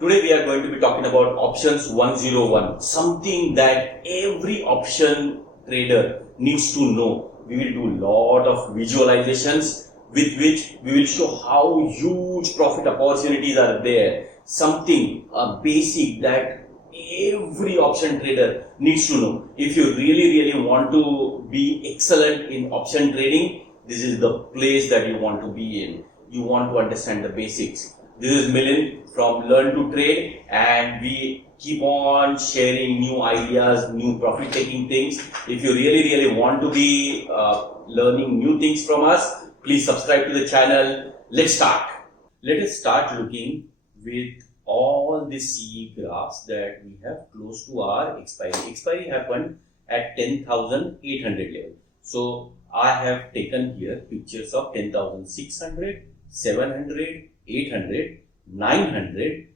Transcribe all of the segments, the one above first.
Today we are going to be talking about options 101, something that every option trader needs to know. We will do a lot of visualizations with which we will show how huge profit opportunities are there. Something basic that every option trader needs to know. If you really want to be excellent in option trading, this is the place that you want to be in. You want to understand the basics. This is Milind from Learn to Trade, and we keep on sharing new ideas, new profit taking things. If you really want to be learning new things from us, please subscribe to the channel. Let's start. Let us start looking with all the CE graphs that we have close to our expiry. Expiry happened at 10,800 level. So I have taken here pictures of 10,600, 700, 800, 900,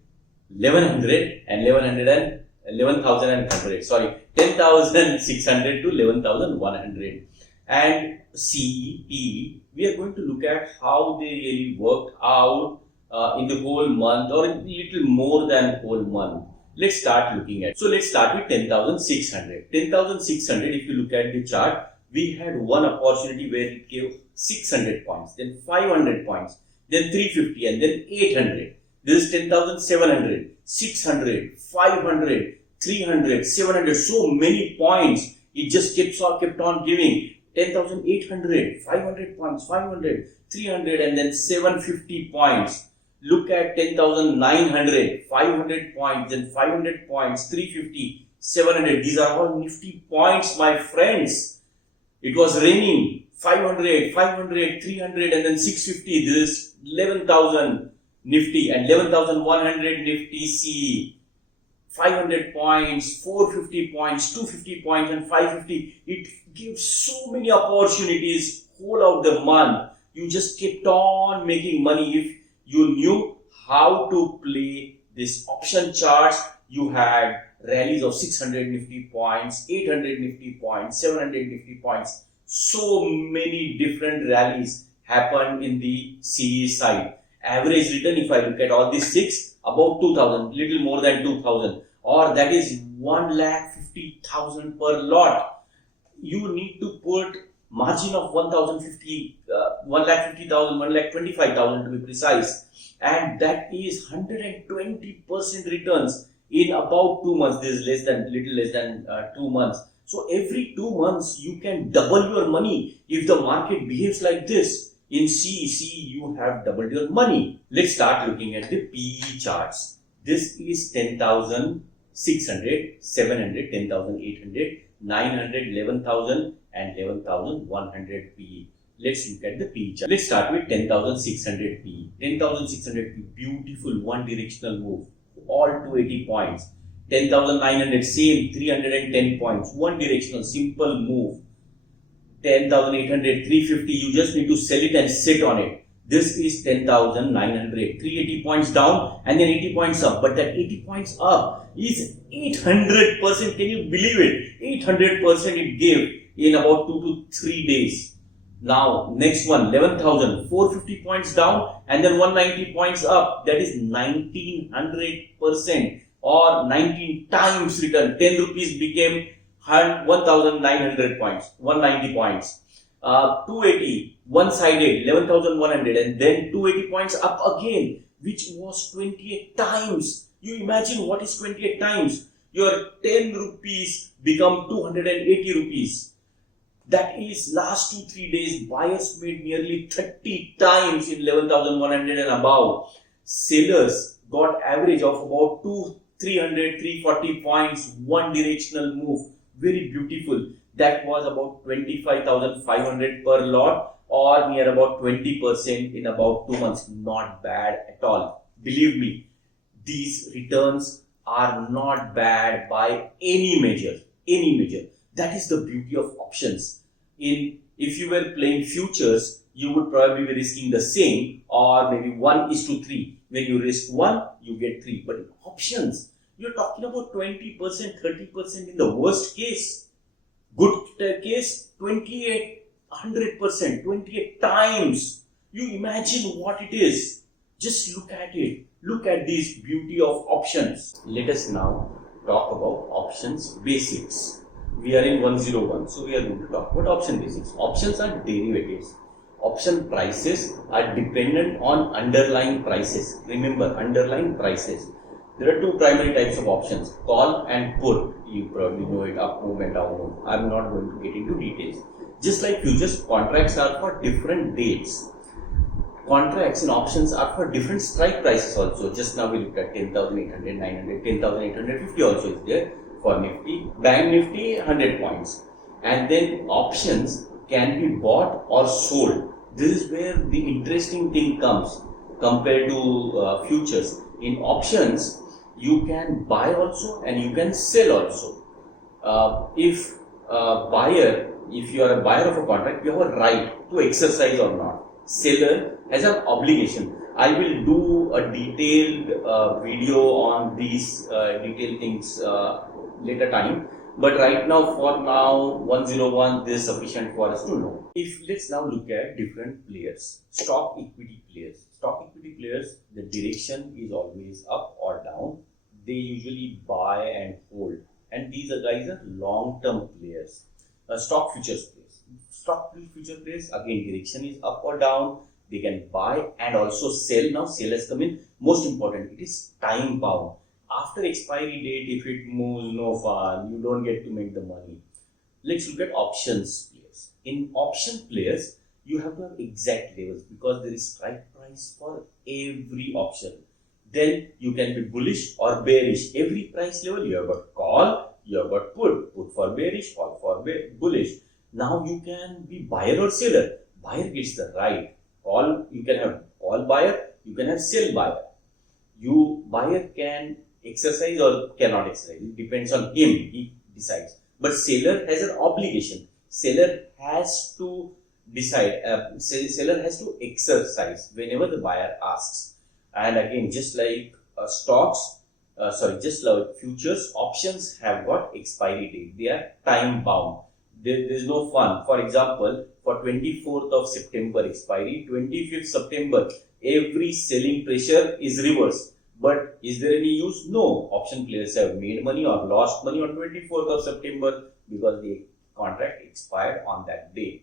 1100 and 11,100. Sorry, 10,600 to 11,100. And CE, PE, we are going to look at how they really worked out in the whole month or a little more than whole month. Let's start looking at. So let's start with 10,600. 10,600, if you look at the chart, we had one opportunity where it gave 600 points, then 500 points, then 350 and then 800. This is 10,700, 600, 500, 300, 700, so many points. It just kept on giving 10,800, 500 points, 500, 300 and then 750 points. Look at 10,900, 500 points, then 500 points, 350, 700. These are all nifty points, my friends. It was raining. 500, 500, 300 and then 650. This is 11,000 nifty and 11,100 nifty CE. 500 points, 450 points, 250 points and 550. It gives so many opportunities whole of the month. You just kept on making money. If you knew how to play this option charts, you had rallies of 600 nifty points, 800 nifty points, 700 nifty points. So many different rallies happen in the CE side. Average return, if I look at all these six, about 2,000, little more than 2,000, or that is 1,50,000 per lot. You need to put margin of 1,050, 1,50,000, 1,25,000 to be precise, and that is 120% returns in about 2 months. This is little less than 2 months. So every 2 months you can double your money if the market behaves like this. In CEC you have doubled your money. Let's start looking at the PE charts. This is 10,600, 700, 10,800, 900, 11,000 and 11,100 PE. Let's look at the PE chart. Let's start with 10,600 PE. 10,600 PE, beautiful one directional move, all 280 points. 10,900, same 310 points, one directional, simple move. 10,800, 350, you just need to sell it and sit on it. This is 10,900, 380 points down and then 80 points up. But that 80 points up is 800%. Can you believe it? 800% it gave in about 2 to 3 days. Now, next one, 11,000, 450 points down and then 190 points up. That is 1,900%. Or 19 times return. 10 rupees became 1,900 points, 190 points. 280, one-sided, 11,100 and then 280 points up again, which was 28 times. You imagine what is 28 times? Your 10 rupees become 280 rupees. That is last 2-3 days, buyers made nearly 30 times in 11,100 and above. Sellers got average of about 300, 340 points, one directional move. Very beautiful. That was about 25,500 per lot or near about 20% in about 2 months. Not bad at all. Believe me, these returns are not bad by any measure. Any measure. That is the beauty of options. If you were playing futures, you would probably be risking the same or maybe 1:3. When you risk 1, you get 3. But in options, you're talking about 20%, 30% in the worst case. Good case, 28, 100%, 28 times. You imagine what it is. Just look at it. Look at this beauty of options. Let us now talk about options basics. We are in 101, so we are going to talk about option basics. Options are derivatives. Option prices are dependent on underlying prices. Remember, underlying prices. There are two primary types of options, call and put. You probably know it, up move and down move. I am not going to get into details. Just like futures, contracts are for different dates. Contracts and options are for different strike prices also. Just now we looked at 10,800, 900, 10,850 also is there for Nifty. Bank Nifty 100 points. And then options can be bought or sold. This is where the interesting thing comes compared to futures. In options, you can buy also and you can sell also. If you are a buyer of a contract, you have a right to exercise or not. Seller has an obligation. I will do a detailed video on these detailed things later time. But right now, for now, 101, this is sufficient for us to know. Let's now look at different players. Stock equity players. Stock equity players, the direction is always up or down. They usually buy and hold. And these guys are long-term players. Stock futures players. Stock future players, again, direction is up or down. They can buy and also sell. Now, sell has come in. Most important, it is time bound. After expiry date, if it moves, no fun. You don't get to make the money. Let's look at options players. In option players, you have to have exact levels because there is strike price for every option. Then you can be bullish or bearish. Every price level, you have got call, you have got put for bearish, call for bullish. Now you can be buyer or seller. Buyer gets the right. Call, you can have call buyer, you can have sell buyer. Buyer can exercise or cannot exercise. It depends on him, he decides. But seller has an obligation. Seller has to decide. Seller has to exercise whenever the buyer asks. And again, just like just like futures, options have got expiry date. They are time bound. There's no fun. For example, for 24th of September expiry, 25th September, every selling pressure is reversed. But is there any use? No. Option players have made money or lost money on 24th of September because the contract expired on that day.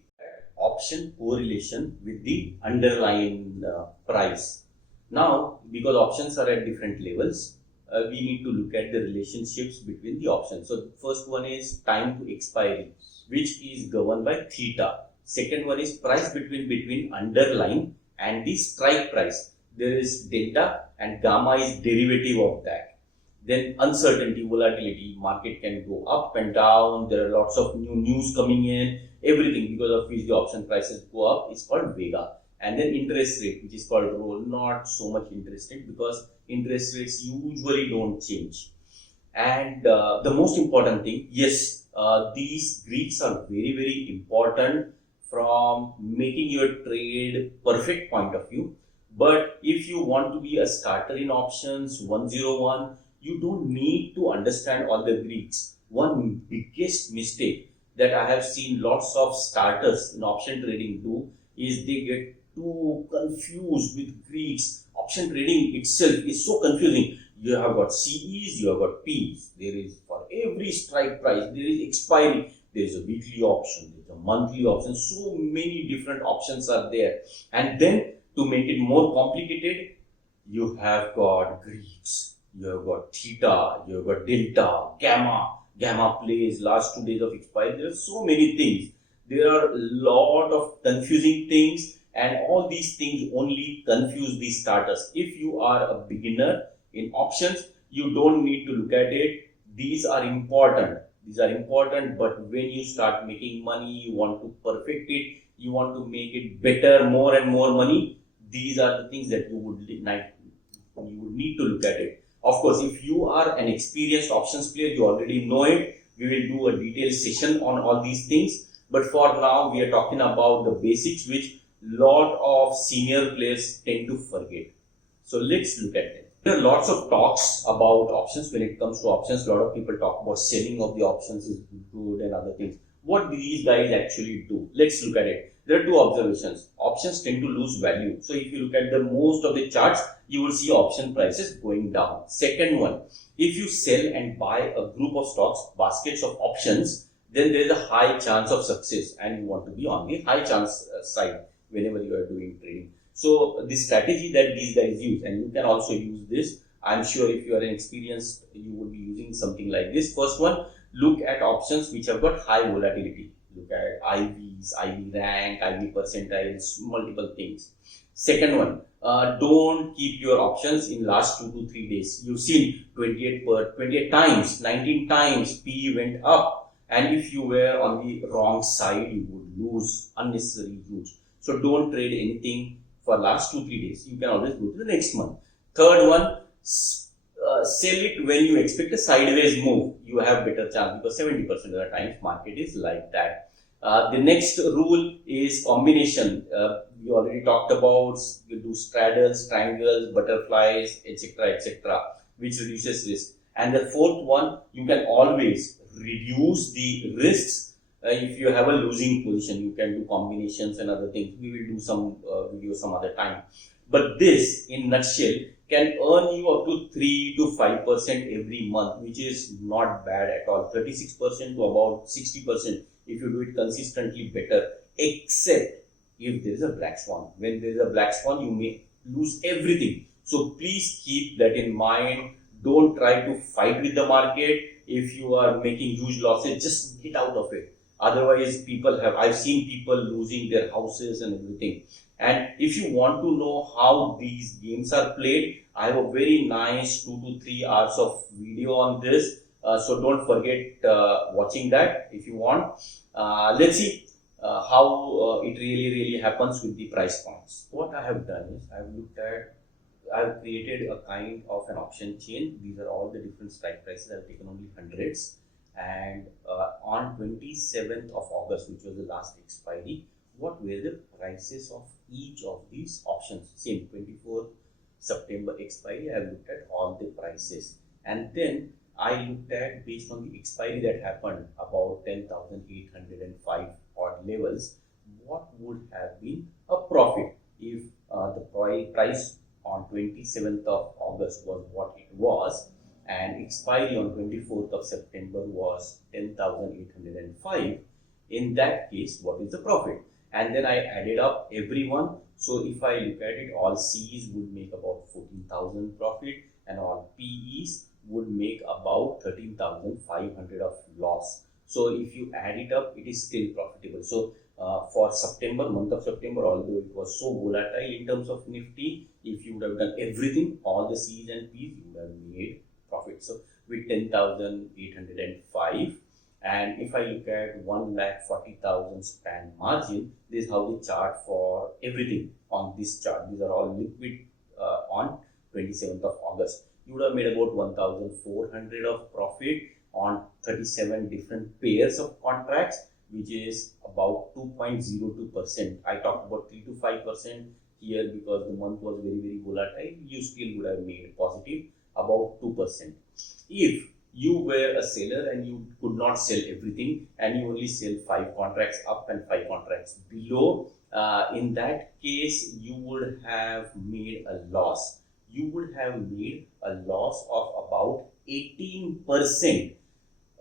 Option correlation with the underlying price. Now, because options are at different levels, we need to look at the relationships between the options. So, the first one is time to expiry, which is governed by theta. Second one is price between underlying and the strike price. There is delta and gamma is derivative of that. Then uncertainty, volatility, market can go up and down. There are lots of new news coming in. Everything because of which the option prices go up is called vega. And then interest rate, which is called rho. Not so much interested because interest rates usually don't change. And the most important thing, yes, these Greeks are very, very important from making your trade perfect point of view. But if you want to be a starter in options 101, you don't need to understand all the Greeks. One biggest mistake that I have seen lots of starters in option trading do is they get too confused with Greeks. Option trading itself is so confusing. You have got CEs, you have got Ps. There is for every strike price, there is expiry. There is a weekly option, there is a monthly option. So many different options are there. And then to make it more complicated, you have got Greeks, you have got theta, you have got delta, gamma. Gamma plays last 2 days of expiry. There are so many things. There are a lot of confusing things, and all these things only confuse the starters. If you are a beginner in options, you don't need to look at it. These are important. But when you start making money, you want to perfect it, you want to make it better, more and more money. These are the things that you would need to look at it. Of course, if you are an experienced options player, you already know it. We will do a detailed session on all these things. But for now, we are talking about the basics, which lot of senior players tend to forget. So let's look at it. There are lots of talks about options. When it comes to options, a lot of people talk about selling of the options is good and other things. What do these guys actually do? Let's look at it. There are two observations. Options tend to lose value. So if you look at the most of the charts, you will see option prices going down. Second one, if you sell and buy a group of stocks, baskets of options, then there is a high chance of success, and you want to be on the high chance side whenever you are doing trading. So the strategy that these guys use, and you can also use this. I'm sure if you are experienced, you would be using something like this. First one, look at options which have got high volatility. Look at IVs, IV rank, IV percentiles, multiple things. Second one, don't keep your options in last 2 to 3 days. You've seen 28 times, 19 times PE went up, and if you were on the wrong side, you would lose unnecessarily huge. So don't trade anything for last 2-3 days. You can always go to the next month. Third one, sell it when you expect a sideways move. You have better chance because 70% of the times market is like that. The next rule is combination. We already talked about, you do straddles, triangles, butterflies, etc., which reduces risk. And the fourth one, you can always reduce the risks. If you have a losing position, you can do combinations and other things. We will do some videos some other time. But this, in nutshell, can earn you up to 3 to 5% every month, which is not bad at all. 36% to about 60% if you do it consistently better, except if there is a black swan. When there is a black swan, you may lose everything. So please keep that in mind. Don't try to fight with the market. If you are making huge losses, just get out of it. Otherwise, I've seen people losing their houses and everything. And if you want to know how these games are played, I have a very nice 2 to 3 hours of video on this. So don't forget watching that if you want. Let's see how it really happens with the price points. What I have done is I've created a kind of an option chain. These are all the different strike prices. I've taken only hundreds. And on 27th of August, which was the last expiry, what were the prices of each of these options? Same 24th September expiry, I looked at all the prices. And then I looked at, based on the expiry that happened, about 10,805 odd levels, what would have been a profit if the price on 27th of August was what it was, and expiry on 24th of September was 10,805. In that case, what is the profit? And then I added up everyone. So if I look at it, all C's would make about 14,000 profit, and all PEs would make about 13,500 of loss. So if you add it up, it is still profitable. So for September, month of September, although it was so volatile in terms of Nifty, if you would have done everything, all the C's and P's, you would have made profit. So with 10,805, and if I look at 1,40,000 span margin, this is how the chart for everything on this chart. These are all liquid on 27th of August. You would have made about 1,400 of profit on 37 different pairs of contracts, which is about 2.02%. I talked about 3 to 5% here because the month was very volatile. You still would have made positive about 2%. If you were a seller and you could not sell everything and you only sell 5 contracts up and 5 contracts below, in that case you would have made a loss. You would have made a loss of about 18%.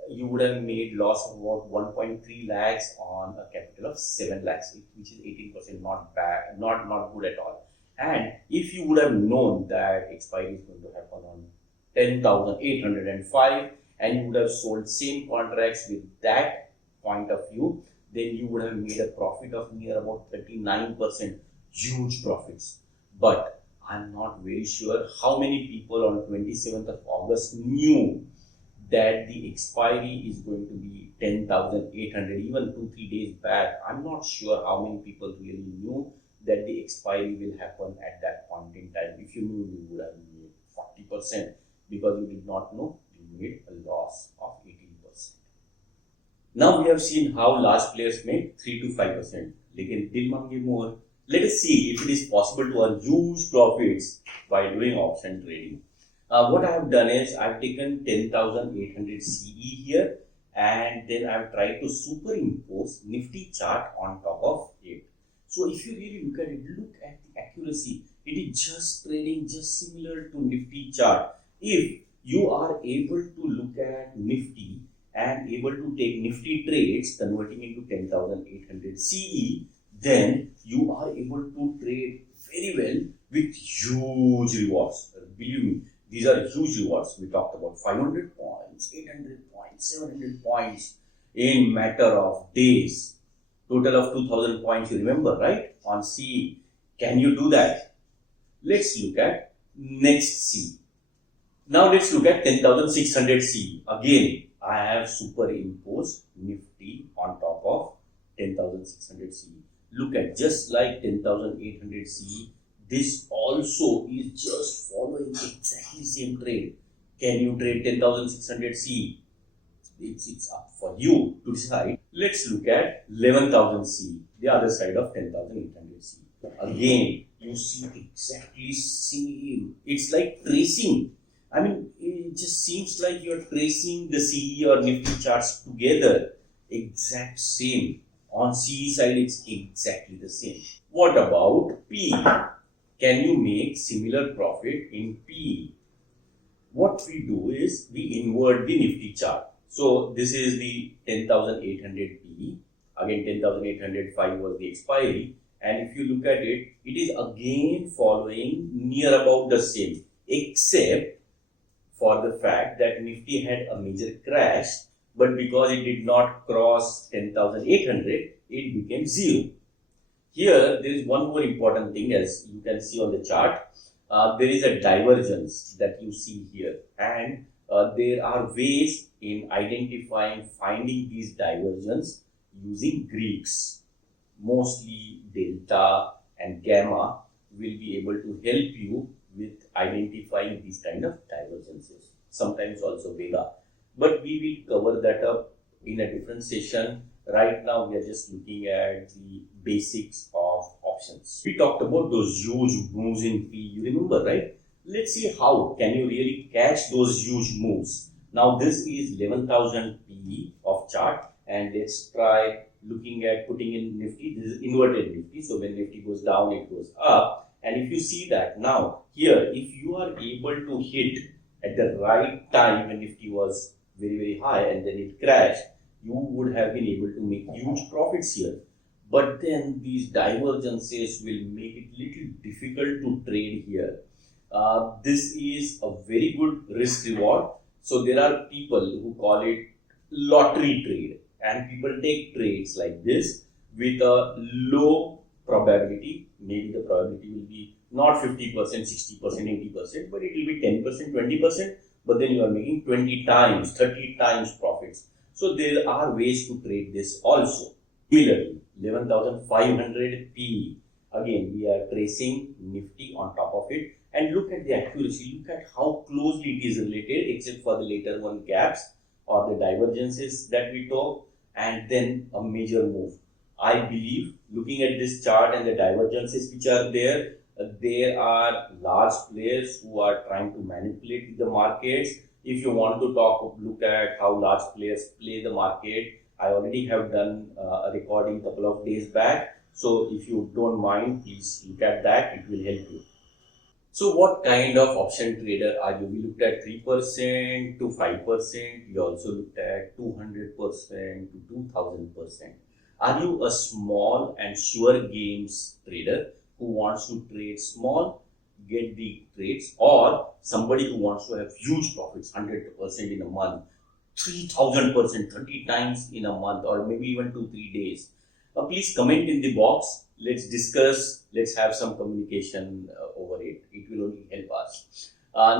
You would have made loss of about 1.3 lakhs on a capital of 7 lakhs, which is 18%, not bad, not good at all. And if you would have known that expiry is going to happen on 10,805 and you would have sold same contracts with that point of view, then you would have made a profit of near about 39%, huge profits. But I'm not very sure how many people on 27th of August knew that the expiry is going to be 10,800. Even 2-3 days back, I'm not sure how many people really knew that the expiry will happen at that point in time. If you knew, you would have made 40%. Because you did not know, you made a loss of 18%. Now we have seen how large players make 3 to 5%. Lekin dil mange more. Let us see if it is possible to earn huge profits by doing option trading. What I have done is I have taken 10,800 CE here, and then I have tried to superimpose Nifty chart on top of it. So if you really look at it, look at the accuracy. It is just trading just similar to Nifty chart. If you are able to look at Nifty and able to take Nifty trades converting into 10,800 CE, then you are able to trade very well with huge rewards. Believe me, these are huge rewards. We talked about 500 points, 800 points, 700 points in matter of days. Total of 2000 points, you remember, right? On CE. Can you do that? Let's look at next CE. Now let's look at 10,600 CE. Again, I have superimposed Nifty on top of 10,600 CE. Look at just like 10,800 CE. This also is just following exactly same trade. Can you trade 10,600 CE? It's up for you to decide. Let's look at 11,000 CE, the other side of 10,800 CE. Again, you see exactly same. It's like tracing. I mean, it just seems like you're tracing the CE or Nifty charts together. Exact same. On CE side, it's exactly the same. What about PE? Can you make similar profit in PE? What we do is we invert the Nifty chart. So this is the 10,800 PE. Again, 10,805 was the expiry. And if you look at it, it is again following near about the same, except for the fact that Nifty had a major crash, but because it did not cross 10,800, it became zero. Here, there is one more important thing, as you can see on the chart. There is a divergence that you see here, and there are ways in identifying, finding these divergence using Greeks. Mostly delta and gamma will be able to help you with identifying these kind of divergences. Sometimes also vega, but we will cover that up in a different session. Right now, we are just looking at the basics of options. We talked about those huge moves in P. You remember, right? Let's see how can you really catch those huge moves. Now, this is 11,000 PE of chart, and let's try looking at putting in Nifty. This is inverted Nifty. So when Nifty goes down, it goes up. And if you see that now here, if you are able to hit at the right time when Nifty was very, very high and then it crashed, you would have been able to make huge profits here. But then these divergences will make it little difficult to trade here. This is a very good risk reward. So there are people who call it lottery trade, and people take trades like this with a low probability. Maybe the probability will be not 50%, 60%, 80%, but it will be 10%, 20%. But then you are making 20 times, 30 times profits. So there are ways to trade this also. Similarly, 11,500 PE. Again, we are tracing Nifty on top of it. And look at the accuracy. Look at how closely it is related, except for the later one gaps or the divergences that we talk, and then a major move. I believe, looking at this chart and the divergences which are there are large players who are trying to manipulate the markets. If you want to look at how large players play the market, I already have done a recording a couple of days back. So if you don't mind, please look at that. It will help you. So what kind of option trader are you? We looked at 3% to 5%. We also looked at 200% to 2000%. Are you a small and sure games trader who wants to trade small, get the trades, or somebody who wants to have huge profits, 100% in a month, 3000%, 30 times in a month, or maybe even 2-3 days? Please comment in the box. Let's discuss. Let's have some communication over it. It will only help us.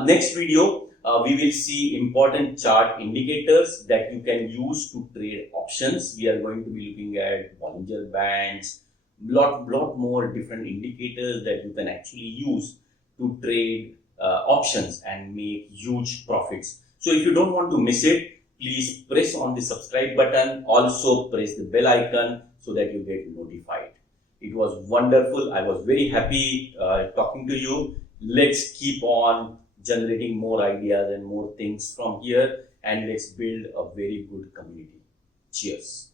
Next video, we will see important chart indicators that you can use to trade options. We are going to be looking at Bollinger Bands, lot more different indicators that you can actually use to trade options and make huge profits. So if you don't want to miss it, please press on the subscribe button. Also press the bell icon so that you get notified. It was wonderful. I was very happy talking to you. Let's keep on generating more ideas and more things from here, and let's build a very good community. Cheers.